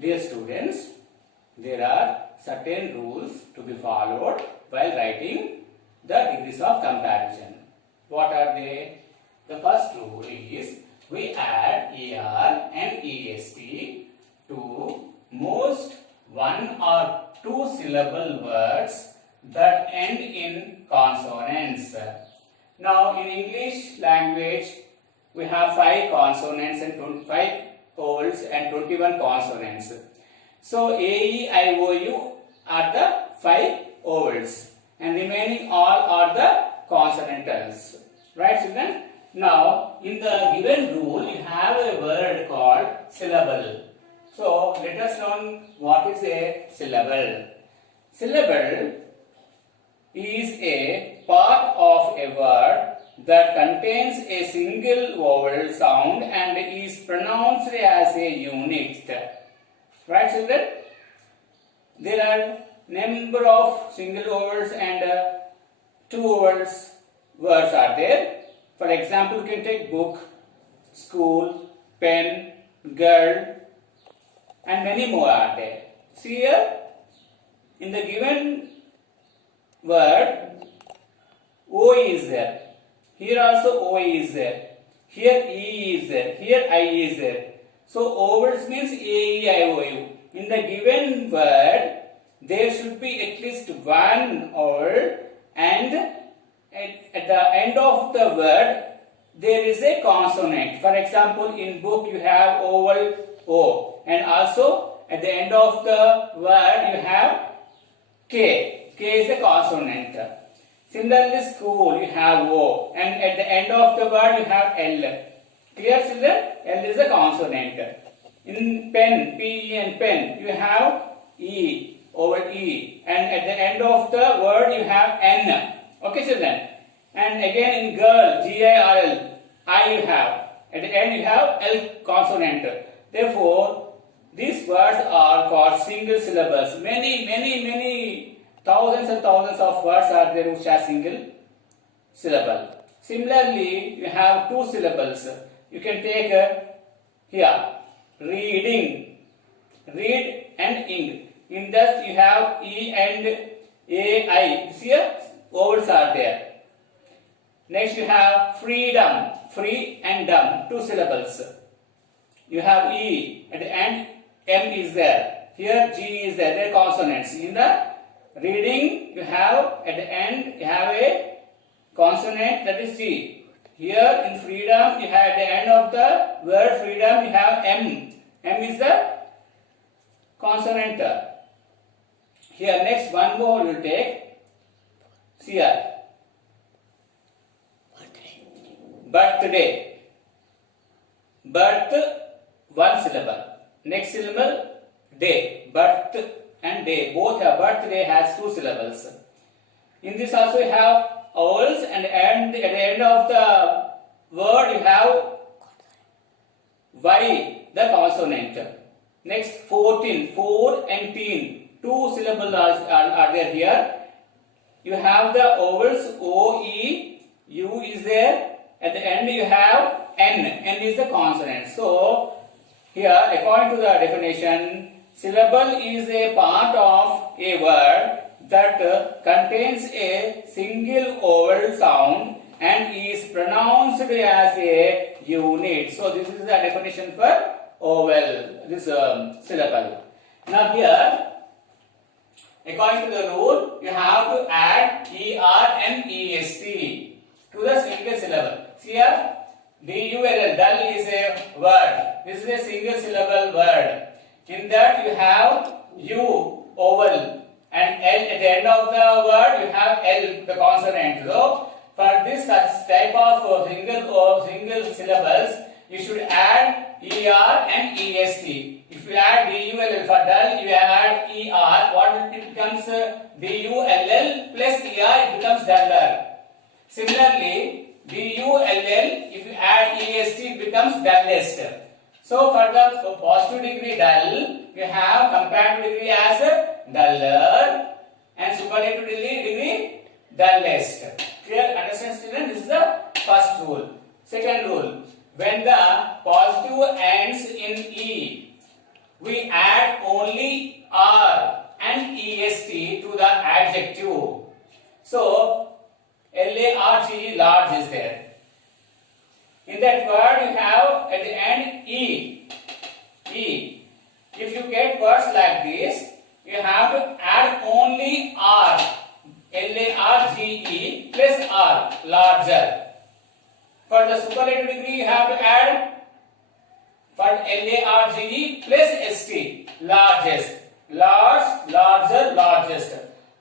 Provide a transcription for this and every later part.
Dear students, there are certain rules to be followed while writing the degrees of comparison. What are they? The first rule is we add ER and EST to most one or two syllable words that end in consonants. Now in English language we have 5 consonants and 5 vowels and 21 consonants. So A, E, I, O, U are the 5 vowels and remaining all are the consonantals. Right children? Now in the given rule you have a word called syllable. So let us learn what is a syllable. Syllable is a part of a word that contains a single vowel sound and is pronounced as a unit. Right children? There are number of single vowels and two vowels words are there. For example, you can take book, school, pen, girl and many more are there. See here, in the given word, O is there. Here also O is there. Here E is there. Here I is there. So vowels means A, E, I, O, U. In the given word, there should be at least one vowel and at the end of the word, there is a consonant. For example, in book you have vowel O and also at the end of the word you have K. K is a consonant. Similarly, school you have O and at the end of the word you have L. Clear children? L is a consonant. In pen, P, E and pen you have E over E and at the end of the word you have N. Okay children? And again in girl, G-I-R-L, I you have. At the end you have L consonant. Therefore, these words are called single syllables. Many thousands and thousands of words are there which are single syllable. Similarly, you have two syllables. You can take here, reading, read and ing. In that you have E and A, I. See here, vowels are there. Next you have freedom, free and dumb, two syllables. You have E, at the end M is there. Here G is there, they are consonants. In the reading you have at the end you have a consonant that is G. Here in freedom you have at the end of the word freedom you have M. M is the consonant. Here next one more you will take. See here. Birthday. Birth, one syllable. Next syllable, day. Birth and day. Both have birthday has two syllables. In this also you have vowels and at the end of the word you have Y, the consonant. Next 14, 4 and teen. Two syllables are there here. You have the vowels O, E, U is there. At the end you have N. N is the consonant. So, here according to the definition, syllable is a part of a word that contains a single vowel sound and is pronounced as a unit. So, this is the definition for vowel, this syllable. Now, here according to the rule, you have to add ER and EST to the single syllable. See here, DULL, dull is a word. This is a single syllable word. In that you have U, vowel, and L at the end of the word you have L, the consonant. So, for this such type of single syllables, you should add ER and EST. If you add DULL for dull, you add ER, what it becomes DULL plus ER, it becomes duller. Similarly, DULL, if you add EST, it becomes dullest. So, for the positive degree dull, you have comparative degree as duller, and superlative degree, dullest. Clear? Understand, students? This is the first rule. Second rule, when the positive ends in E, we add only R and est to the adjective. So, large, large is there. In that word, you have at the end E. E. If you get words like this, you have to add only R. Large plus R, larger. For the superlative degree, you have to add for large plus st, largest. Large, larger, largest.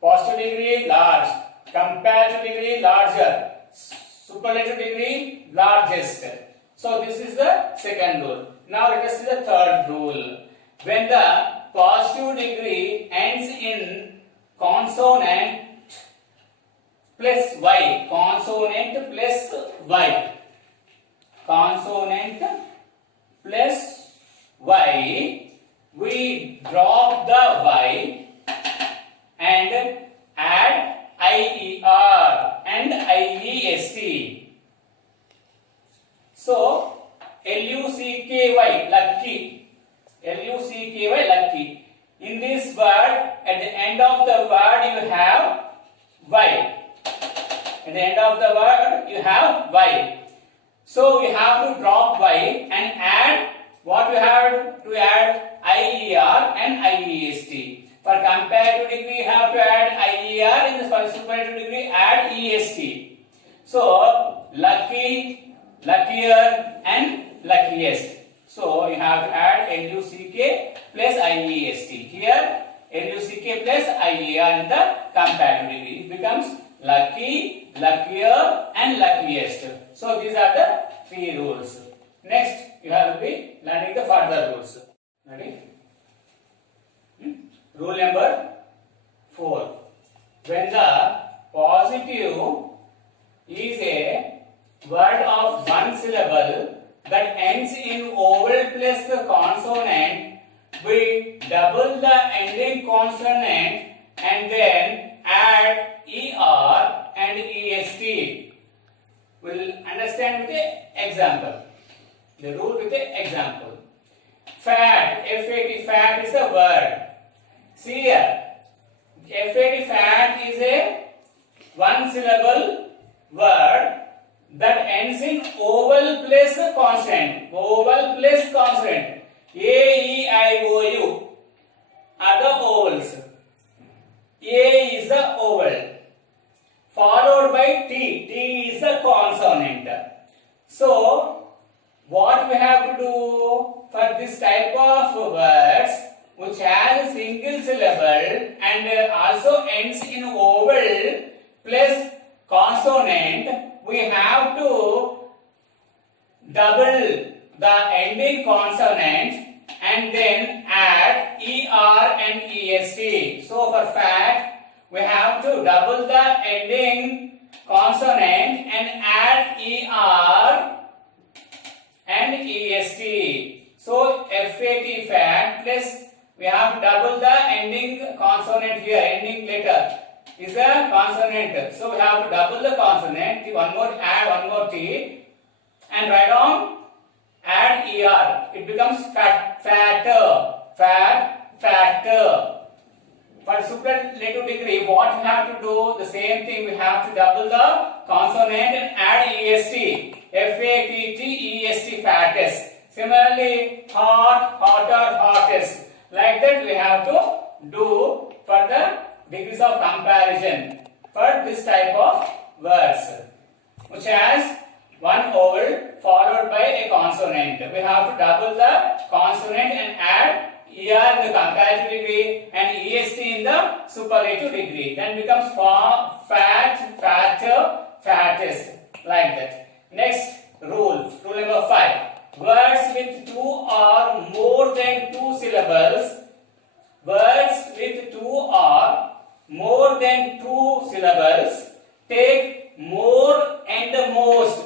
Positive degree, large. Comparative degree, larger. Superlative degree, largest. So this is the second rule. Now let us see the third rule. When the positive degree ends in consonant plus y, consonant plus y, consonant plus y, we drop the y and add IER and IEST. So, LUCKY, lucky. LUCKY, lucky. In this word, at the end of the word, you have y. At the end of the word, you have y. So, we have to drop y and add what we have to add IER and IEST. For comparative degree, you have to add IER. In the superlative degree, add EST. So, lucky, luckier, and luckiest. So, you have to add LUCK plus IEST. Here, LUCK plus IER in the comparative degree. It becomes lucky, luckier, and luckiest. So, these are the three rules. Next, you have to be learning the further rules. Ready? Rule number 4. When the positive is a word of one syllable that ends in vowel plus the consonant, we double the ending consonant and then add ER and EST. We will understand with an example. The rule with an example. Fat, F-A-T, fat is a word. See here, F-A-T, fat is a one syllable word that ends in vowel plus consonant. Vowel plus consonant. A, E, I, O, U are the vowels. A is the vowel. Followed by T. T is the consonant. So, what we have to do for this type of words which has a single syllable and also ends in vowel plus consonant, we have to double the ending consonant and then add ER and EST. So for fat, we have to double the ending consonant and add ER and EST. So FAT, fat, plus we have to double the ending consonant here, ending letter is a consonant. So we have to double the consonant, add one more T and write down, add ER. It becomes fatter, fatter. For superlative degree, what we have to do? The same thing, we have to double the consonant and add EST. FATT, EST, fattest. Similarly, hot, hotter, hottest. Like that we have to do for the degrees of comparison for this type of words which has one vowel followed by a consonant. We have to double the consonant and add ER in the comparative degree and EST in the superlative degree. Then becomes fat, fatter, fattest. Like that. Next rule. Rule number 5. Words with 2 or more than 2 syllables. Words with 2 or more than 2 syllables take more and the most.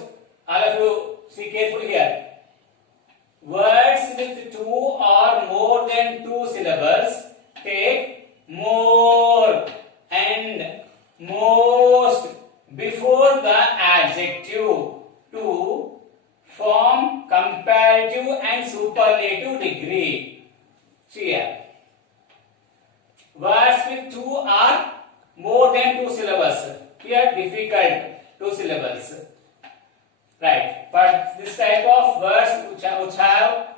All of you see carefully here. Words with 2 or more than 2 syllables take more words with two or more than two syllables. Here difficult, two syllables. Right. For this type of words which have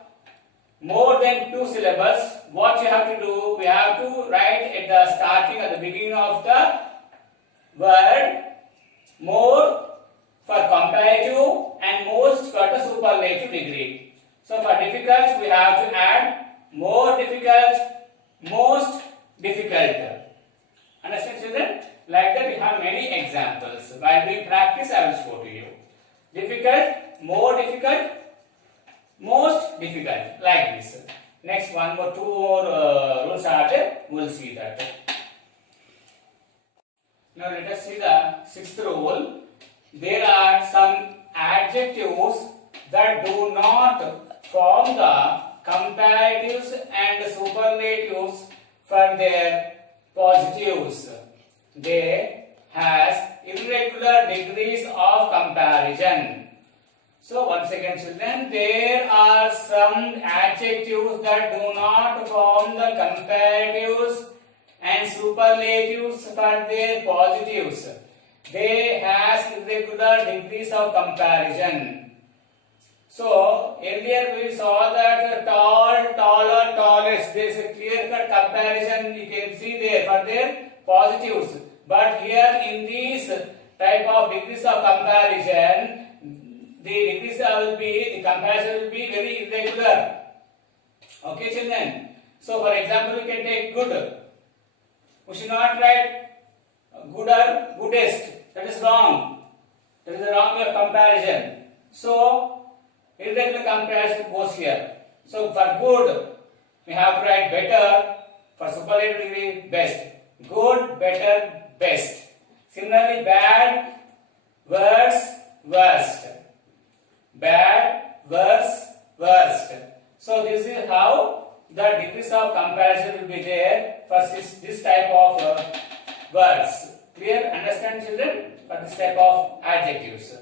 more than two syllables, what you have to do? We have to write at the starting, at the beginning of the word, more for comparative and most for the superlative degree. So for difficult, we have to add more difficult, most difficult. Understand, children? Like that, we have many examples. While doing practice, I will show to you. Difficult, more difficult, most difficult. Like this. Next, two more rules are there. We will see that. Now let us see the sixth rule. There are some adjectives that do not form the comparatives and superlatives for their positives. They has irregular degrees of comparison. So once again, children, there are some adjectives that do not form the comparatives and superlatives for their positives. They has irregular degrees of comparison. So earlier we saw that tall, taller, tallest. There is a clear-cut comparison you can see there for their positives. But here in these type of degrees of comparison, the comparison will be very irregular. Okay, children. So for example, you can take good. We should not write good or goodest. That is wrong. That is the wrong way of comparison. So irregular comparison goes here. So for good, we have to write better. For superlative degree, best. Good, better, best. Similarly, bad, worse, worst. Bad, worse, worst. So this is how the degrees of comparison will be there for this type of words. Clear? Understand, children? For this type of adjectives.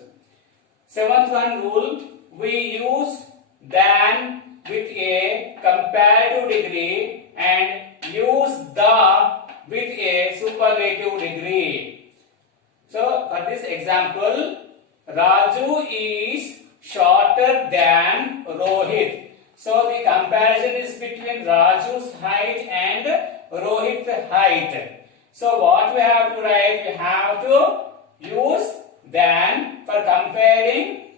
Seventh one rule, we use than with a comparative degree and use the with a superlative degree. So for this example, Raju is shorter than Rohit. So the comparison is between Raju's height and Rohit's height. So what we have to write? We have to use than for comparing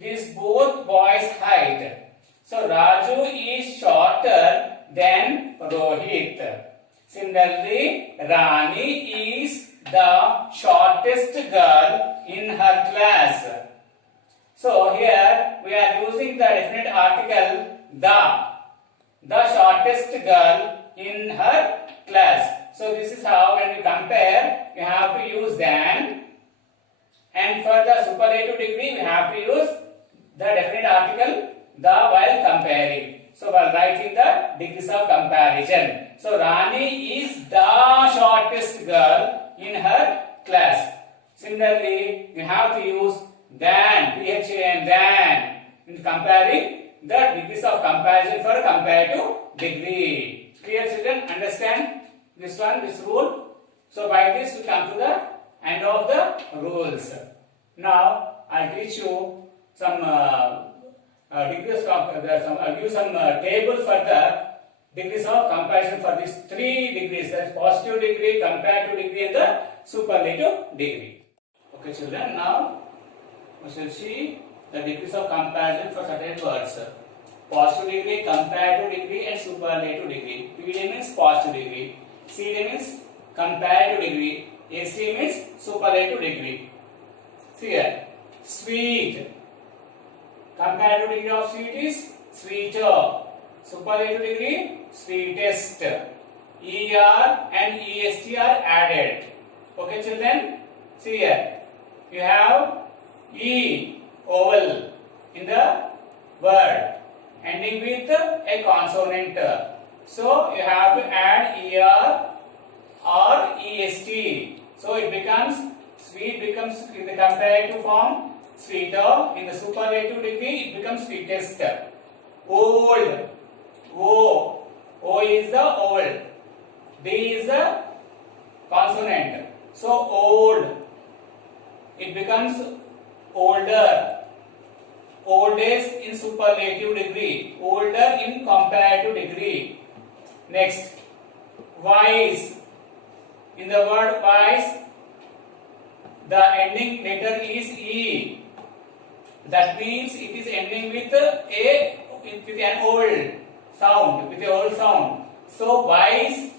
these both boys' height. So Raju is shorter than Rohit. Similarly, Rani is the shortest girl in her class. So here we are using the definite article the shortest girl in her class. So this is how when you compare, you have to use than, and for the superlative degree, we have to use the definite article the while comparing. So while writing the degrees of comparison. So Rani is the shortest girl in her class. Similarly, you have to use than, THAN, than, in comparing the degrees of comparison for comparative degree. Clear, children? Understand this one, this rule? So by this we come to the end of the rules. Now I'll teach you some degrees of I'll give some tables for the degrees of comparison for these three degrees, that is positive degree, comparative degree and the superlative degree. Okay, children, now we shall see the degrees of comparison for certain words. Positive degree, comparative degree and superlative degree. PD means positive degree, CD means comparative degree, AC means superlative degree. See here, sweet. Comparative degree of sweet is sweeter. Superlative degree, sweetest. ER and EST are added. Okay, children? See here. You have E, oval, in the word, ending with a consonant. So, you have to add ER or EST. So, it becomes, sweet becomes in the comparative form, sweeter. In the superlative degree, it becomes sweetest. Old. O is the old. D is the consonant. So old. It becomes older. Oldest in superlative degree. Older in comparative degree. Next. Wise. In the word wise, the ending letter is E. That means it is ending with an old sound. So wise,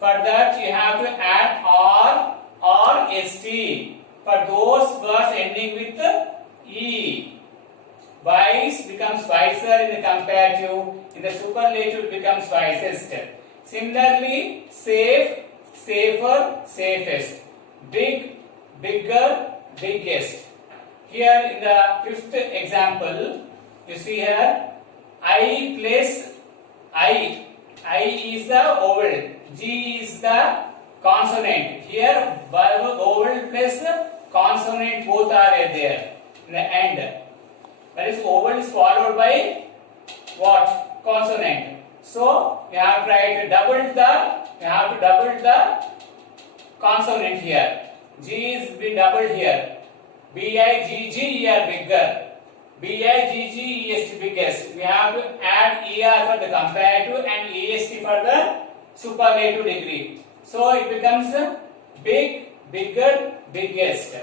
for that you have to add R or ST for those words ending with E. Wise becomes wiser in the comparative, in the superlative it becomes wisest. Similarly, safe, safer, safest. Big, bigger, biggest. Here in the fifth example, you see here, I place I. I is the vowel, G is the consonant. Here, vowel plus consonant both are there in the end. That is, vowel is followed by what? Consonant. So you have to write double the consonant here. G is be doubled here. B-I-G-G here bigger. B-I-G-G-E-S-T biggest. We have to add ER for the comparative and EST for the superlative degree. So it becomes big, bigger, biggest.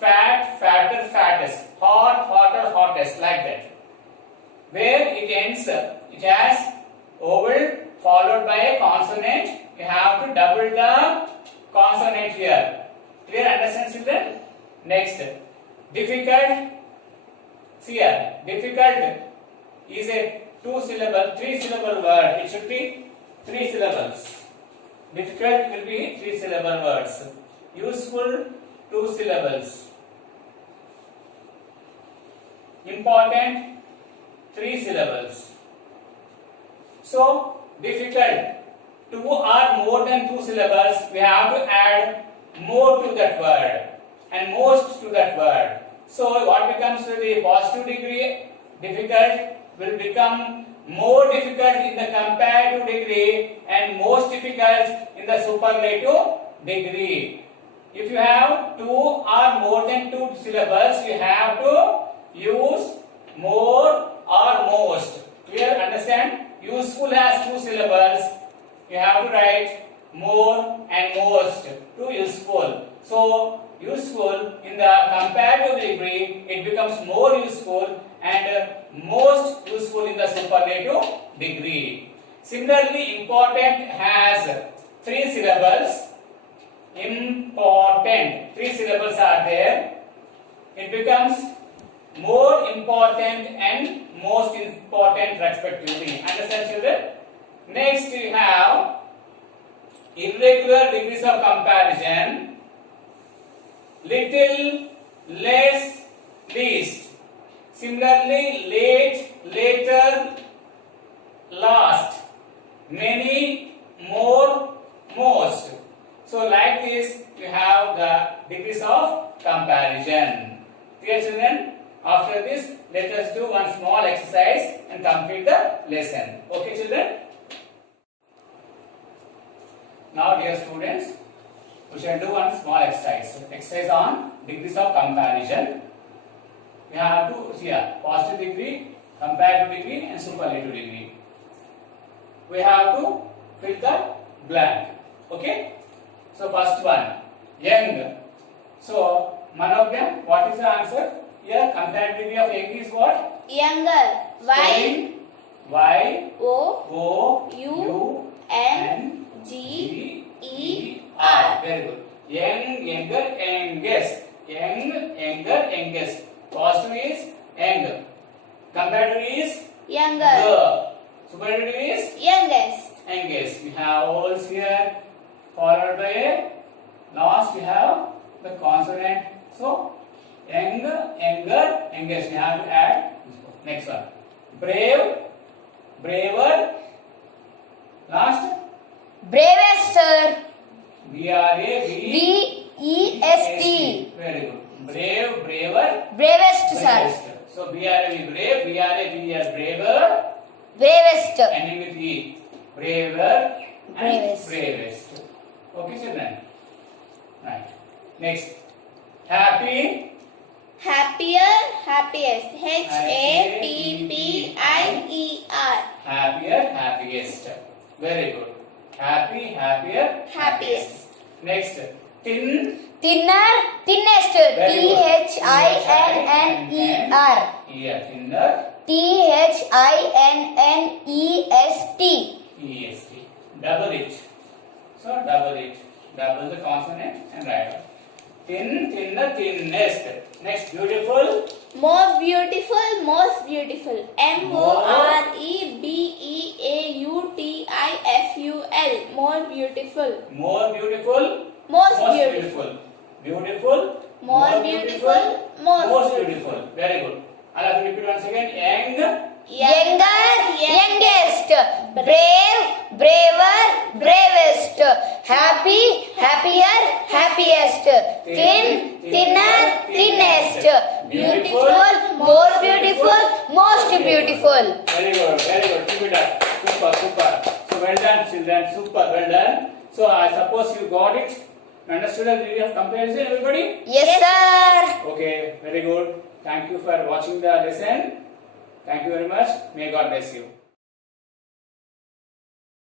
Fat, fatter, fattest. Hot, hotter, hottest, like that. Where it ends, it has vowel followed by a consonant. You have to double the consonant here. Clear? Understand, children? Next, difficult. See here, difficult is a 3-syllable word. It should be 3 syllables. Difficult will be 3-syllable words. Useful, 2 syllables. Important, 3 syllables. So, difficult, 2 or more than 2 syllables, we have to add more to that word and most to that word. So what becomes the positive degree? Difficult will become more difficult in the comparative degree and most difficult in the superlative degree. If you have 2 or more than 2 syllables, you have to use more or most. Clear? Understand? Useful has 2 syllables. You have to write more and most to useful. So useful in the comparative degree, it becomes more useful, and most useful in the superlative degree. Similarly, important has 3 syllables. Important, 3 syllables are there. It becomes more important and most important respectively. Understand, children? Next we have irregular degrees of comparison. Little, less, least. Similarly, late, later, last. Many, more, most. So like this, you have the degrees of comparison. Clear, children? After this, let us do one small exercise and complete the lesson. Okay, children? Now, dear students, we shall do one small exercise. Exercise on degrees of comparison. We have to see here positive degree, comparative degree, and superlative degree. We have to fill the blank. Okay? So first one, young. So Manogya, what is the answer? Here, comparative degree of young is what? Younger. Y O U N G E R. Very good. Young, younger, youngest. Young, younger, youngest. Positive is young. Comparative is younger. Superlative is Youngest. youngest. We have vowels here, followed by a last we have the consonant. So young, younger, youngest. We have to add this one. Next one. Brave, braver. Last. Bravester. B-R-A-V-E-S-T. Very good. Brave, braver. Bravest, sir. Bravest. So B-R-A-V, brave. B-R-A-V, braver. Bravest. Ending with E. Braver, Bravest. bravest. Okay, children. Right. Next. Happy. Happier, happiest. H-A-P-P-I-E-R. Happier, happiest. Very good. Happy, happier, Happiest. Next. Tin. Thinner, thinnest. Very good. T-H-I-N-N-E-R. Here, thinner. T-H-I-N-N-E-S-T. E-S-T. Double it. So, double it. Double the consonant and write it. Thin, thinner, thinnest. Next, beautiful. More beautiful, most beautiful. M-O-R-E-B-E-A-U-T-I-F-U-L. More beautiful. More beautiful. Most Most beautiful. beautiful. Beautiful. More beautiful. Most Most beautiful. Very good. I'll have to repeat once again. Young. Younger, youngest. Brave, braver, bravest. Happy, happier, happiest. Thin, thinner, thinnest. Beautiful, more beautiful, most beautiful. Very good. Very good. Keep it up. Super, super. So well done, children. Super, well done. So I suppose you got it. Understood the theory of comparison, everybody? Yes, sir. Okay, very good. Thank you for watching the lesson. Thank you very much. May God bless you.